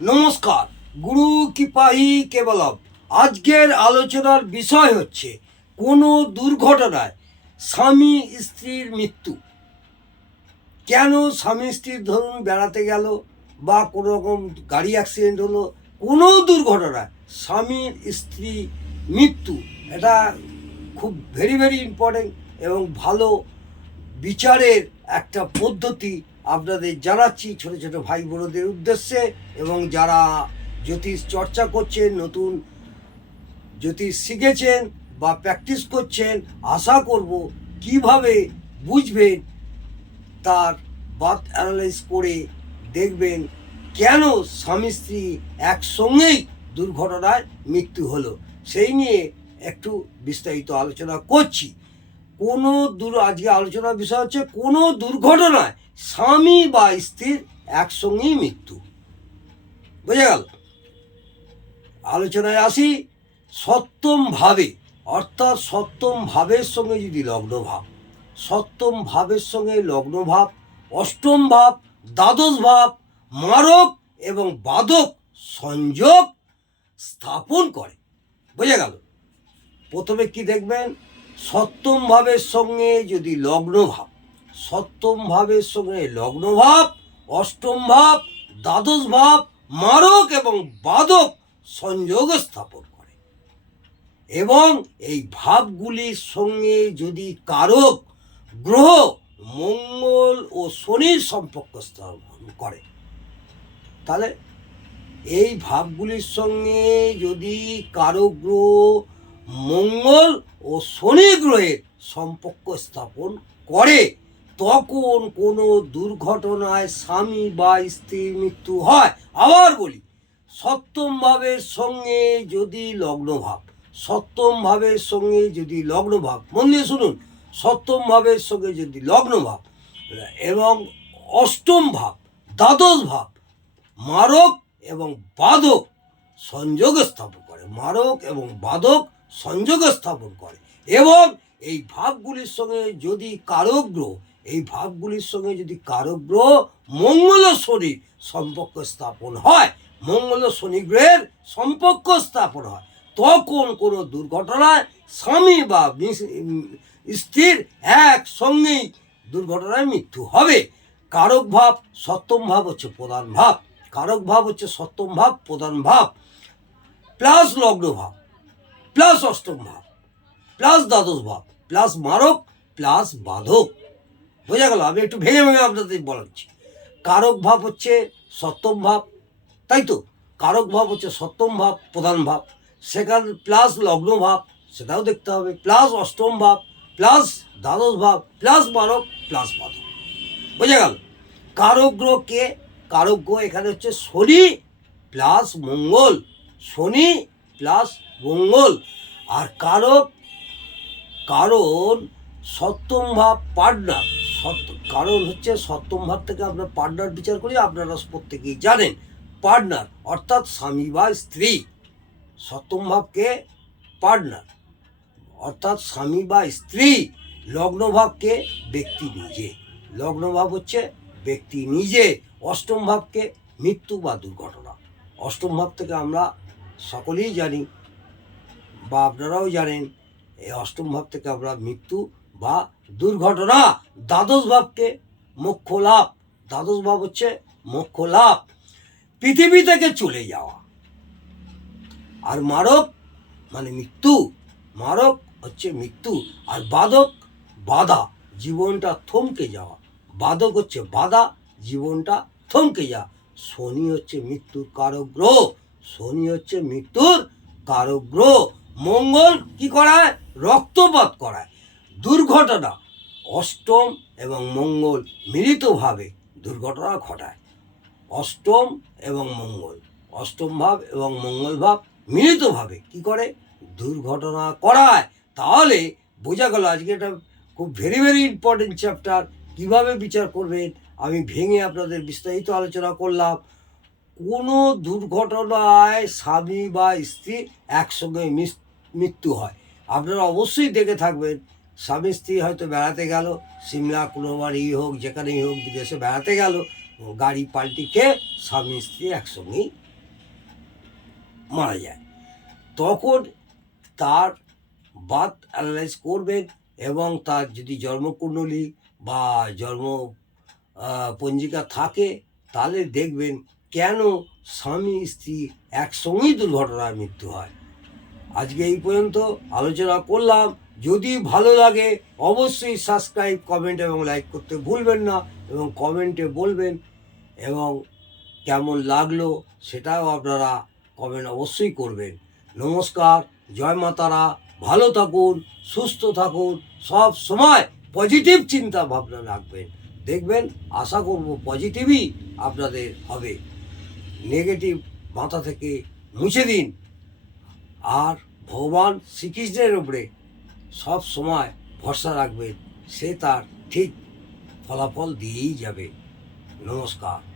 নমস্কার, গুরু কৃপাহি কেবলম। আজকের আলোচনার বিষয় হচ্ছে কোনো দুর্ঘটনায় স্বামী স্ত্রীর মৃত্যু। কেন স্বামী স্ত্রীর ধরুন বেড়াতে গেল বা কোনো রকম গাড়ি অ্যাক্সিডেন্ট হলো, কোনো দুর্ঘটনায় স্বামীর স্ত্রী মৃত্যু, এটা খুব ভেরি ভেরি ইম্পর্টেন্ট এবং ভালো বিচারের একটা পদ্ধতি আপনাদের জানাচ্ছি ছোটো ছোটো ভাই বোনদের উদ্দেশ্যে, এবং যারা জ্যোতিষ চর্চা করছেন, নতুন জ্যোতিষ শিখেছেন বা প্র্যাকটিস করছেন, আশা করব কিভাবে বুঝবেন তার বার্থ অ্যানালাইজ করে দেখবেন কেন স্বামী স্ত্রী একসঙ্গেই দুর্ঘটনায় মৃত্যু হলো, সেই নিয়ে একটু বিস্তারিত আলোচনা করছি। আজকে আলোচনার বিষয় হচ্ছে কোনো দুর্ঘটনায় স্বামী বা স্ত্রীর একসঙ্গেই মৃত্যু। বোঝা গেল? আলোচনায় আসি। সপ্তম ভাবে, অর্থাৎ সপ্তম ভাবের সঙ্গে যদি লগ্ন ভাব, সপ্তম ভাবের সঙ্গে লগ্ন ভাব, অষ্টম ভাব, দ্বাদশ ভাব মারক এবং বাদক সংযোগ স্থাপন করে। বোঝা গেল? প্রথমে কি দেখবেন, সপ্তম ভাবের সঙ্গে যদি লগ্ন ভাব, সপ্তম ভাবের সঙ্গে লগ্ন ভাব, অষ্টম ভাব, দ্বাদশ ভাব মারক এবং বাদক সংযোগ স্থাপন করে, এবং এই ভাবগুলির সঙ্গে যদি কারক গ্রহ মঙ্গল ও শনির সম্পর্ক স্থাপন করে, তাহলে এই ভাবগুলির সঙ্গে যদি কারক গ্রহ মঙ্গল ও শনি গ্রহের সম্পর্ক স্থাপন করে, তখন কোনো দুর্ঘটনায় স্বামী বা স্ত্রীর মৃত্যু হয়। আবার বলি, সপ্তম ভাবের সঙ্গে যদি লগ্ন ভাব, সপ্তম ভাবের সঙ্গে যদি লগ্ন ভাব, মন দিয়ে শুনুন, সপ্তম ভাবের সঙ্গে যদি লগ্ন ভাব এবং অষ্টম ভাব, দ্বাদশ ভাব মারক এবং বাদক সংযোগ স্থাপন করে, মারক এবং বাদক সংযোগ স্থাপন করে, এবং এই ভাবগুলির সঙ্গে যদি কারক গ্রহ, এই ভাবগুলির সঙ্গে যদি কারক গ্রহ মঙ্গল ও শনির সম্পর্ক স্থাপন হয়, মঙ্গল ও শনি গ্রহের সম্পর্ক স্থাপন হয়, তখন কোনো দুর্ঘটনায় স্বামী বা স্ত্রীর একসঙ্গেই দুর্ঘটনায় মৃত্যু হবে। কারক ভাব, সপ্তম ভাব হচ্ছে প্রধান ভাব, কারক ভাব হচ্ছে সপ্তম ভাব প্রধান ভাব, প্লাস লগ্ন ভাব, প্লাস অষ্টম ভাব, প্লাস দ্বাদশ ভাব, প্লাস মারক, প্লাস বাধক। বোঝা গেল? আমি একটু ভেঙে ভেঙে আপনাদের বলাচ্ছি। কারক ভাব হচ্ছে সপ্তম ভাব, তাই তো? কারক ভাব হচ্ছে সপ্তম ভাব প্রধান ভাব, সেখানে প্লাস লগ্ন ভাব, সেটাও দেখতে হবে, প্লাস অষ্টম ভাব, প্লাস দ্বাদশ ভাব, প্লাস মারক, প্লাস বাধক। বোঝা গেল? কারক গ্রহ কে? কারক গ্রহ এখানে হচ্ছে শনি প্লাস মঙ্গল, শনি প্লাস মঙ্গল। আর কারক, কারণ সপ্তম ভাব পার্টনার, কারণ হচ্ছে সপ্তম ভাব থেকে আমরা পার্টনার বিচার করি, আপনারা প্রত্যেকেই জানেন। পার্টনার অর্থাৎ স্বামী বা স্ত্রী, সপ্তম ভাবকে পার্টনার অর্থাৎ স্বামী বা স্ত্রী। লগ্নভাবকে ব্যক্তি নিজে, লগ্নভাব হচ্ছে ব্যক্তি নিজে। অষ্টম ভাবকে মৃত্যু বা দুর্ঘটনা। অষ্টম ভাব থেকে আমরা সকলেই জানি বা আপনারাও জানেন, এই অষ্টম ভাব থেকে আমরা মৃত্যু বা দুর্ঘটনা। দ্বাদশ ভাবকে মোক্ষ লাভ, দ্বাদশ ভাব হচ্ছে মোক্ষ লাভ, পৃথিবী থেকে চলে যাওয়া। আর মারক মানে মৃত্যু, মারক হচ্ছে মৃত্যু। আর বাদক বাধা, জীবনটা থমকে যাওয়া, বাদক হচ্ছে বাধা, জীবনটা থমকে যাওয়া। শনি হচ্ছে মৃত্যুর কারক গ্রহ, শনি হচ্ছে মৃত্যুর কারক গ্রহ। মঙ্গল কি করায়? রক্তপাত করায়। দুর্ঘটনা, অষ্টম এবং মঙ্গল মিলিতভাবে দুর্ঘটনা ঘটায়। অষ্টম এবং মঙ্গল, অষ্টম ভাব এবং মঙ্গল ভাব মিলিতভাবে কি করে? দুর্ঘটনা করায়। তাহলে বোঝা গেল আজকে এটা খুব ভেরি ভেরি ইম্পর্টেন্ট চ্যাপ্টার। কীভাবে বিচার করবেন আমি ভেঙে আপনাদের বিস্তারিত আলোচনা করলাম। কোনো দুর্ঘটনায় স্বামী বা স্ত্রী একসঙ্গে মৃত্যু হয়, আপনারা অবশ্যই দেখে থাকবেন। স্বামী স্ত্রী হয়তো বেড়াতে গেল, সিমলা কুলোবাড়ি হোক যেখানেই হোক, বিদেশে বেড়াতে গেল, গাড়ি পাল্টি খেয়ে স্বামী স্ত্রী একসঙ্গেই মারা যায়। তখন তার বার্থ অ্যানালাইজ করবেন এবং তার যদি জন্মকুণ্ডলী বা জন্ম পঞ্জিকা থাকে তাহলে দেখবেন কেন স্বামী স্ত্রী একসঙ্গেই দুর্ঘটনায় মৃত্যু হয়। আজকে এই পর্যন্ত আলোচনা করলাম। যদি ভালো লাগে অবশ্যই সাবস্ক্রাইব, কমেন্ট এবং লাইক করতে ভুলবেন না এবং কমেন্টে বলবেন এবং কেমন লাগলো সেটাও আপনারা কমেন্ট অবশ্যই করবেন। নমস্কার, জয় মাতারা, ভালো থাকুন, সুস্থ থাকুন, সব সময় পজিটিভ চিন্তা ভাবনা রাখবেন। দেখবেন, আশা করব পজিটিভই আপনাদের হবে। নেগেটিভ মাথা থেকে মুছে দিন আর ভগবান শ্রীকৃষ্ণের উপরে সব সময় ভরসা রাখবেন, সে তার ঠিক ফলাফল দিয়েই যাবে। নমস্কার।